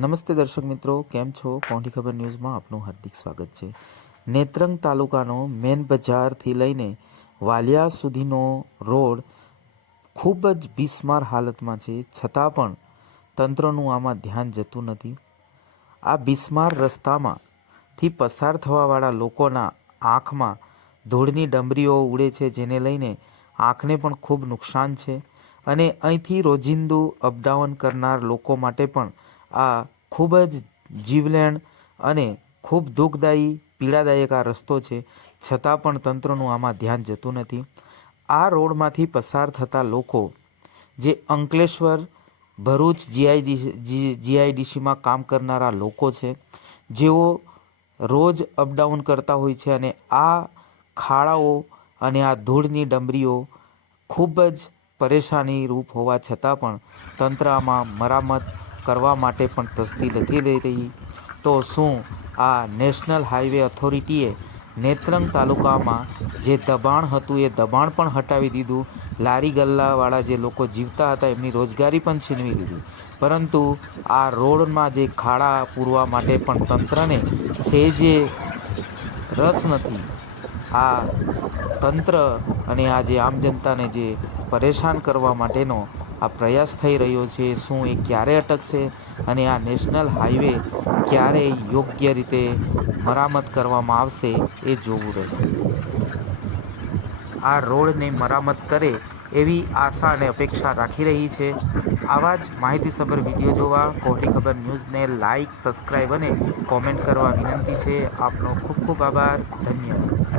નમસ્તે દર્શક મિત્રો, કેમ છો? કોંઠી ખબર ન્યૂઝમાં આપનું હાર્દિક સ્વાગત છે. નેત્રંગ તાલુકાનો મેન બજારથી લઈને વાલિયા સુધીનો રોડ ખૂબ જ બિસ્માર હાલતમાં છે. છતાં પણ તંત્રનું આમાં ધ્યાન જતું નથી. આ બિસ્માર રસ્તામાંથી પસાર થવાવાળા લોકોના આંખમાં ધૂળની ડમરીઓ ઉડે છે, જેને લઈને આંખને પણ ખૂબ નુકસાન છે. અને અહીંથી રોજિંદુ અપડાઉન કરનાર લોકો માટે પણ આ ખૂબ જ જીવલેણ અને ખૂબ દુઃખદાયી, પીડાદાયક આ રસ્તો છે. છતાં પણ તંત્રનું આમાં ધ્યાન જતું નથી. આ રોડમાંથી પસાર થતા લોકો, જે અંકલેશ્વર, ભરૂચ, જીઆઈડી, જીઆઈડીસીમાં કામ કરનારા લોકો છે, જેઓ રોજ અપડાઉન કરતા હોય છે અને આ ખાડાઓ અને આ ધૂળની ડમરીઓ ખૂબ જ પરેશાની રૂપ હોવા છતાં પણ તંત્ર આમાં મરામત કરવા માટે પણ તસ્દી નથી લઈ રહી. તો શું આ નેશનલ હાઈવે ઓથોરિટીએ નેત્રંગ તાલુકામાં જે દબાણ હતું એ દબાણ પણ હટાવી દીધું? લારી ગલ્લાવાળા જે લોકો જીવતા હતા એમની રોજગારી પણ છીનવી લીધી. પરંતુ આ રોડમાં જે ખાડા પૂરવા માટે પણ તંત્રને સેજે રસ નથી. આ તંત્ર અને આ જે આમ જનતાને જે પરેશાન કરવા માટેનો આ પ્રયાસ થઈ રહ્યો છે, શું એ ક્યારે અટકશે અને આ નેશનલ હાઈવે ક્યારે યોગ્ય રીતે મરામત કરવામાં આવશે એ જોવું રહ્યું. આ રોડને મરામત કરે એવી આશા અને અપેક્ષા રાખી રહી છે. આવા જ માહિતીસભર વીડિયો જોવા કોટી ખબર ન્યૂઝને લાઇક સબસ્ક્રાઈબ અને કોમેન્ટ કરવા વિનંતી છે. આપનો ખૂબ ખૂબ આભાર. ધન્યવાદ.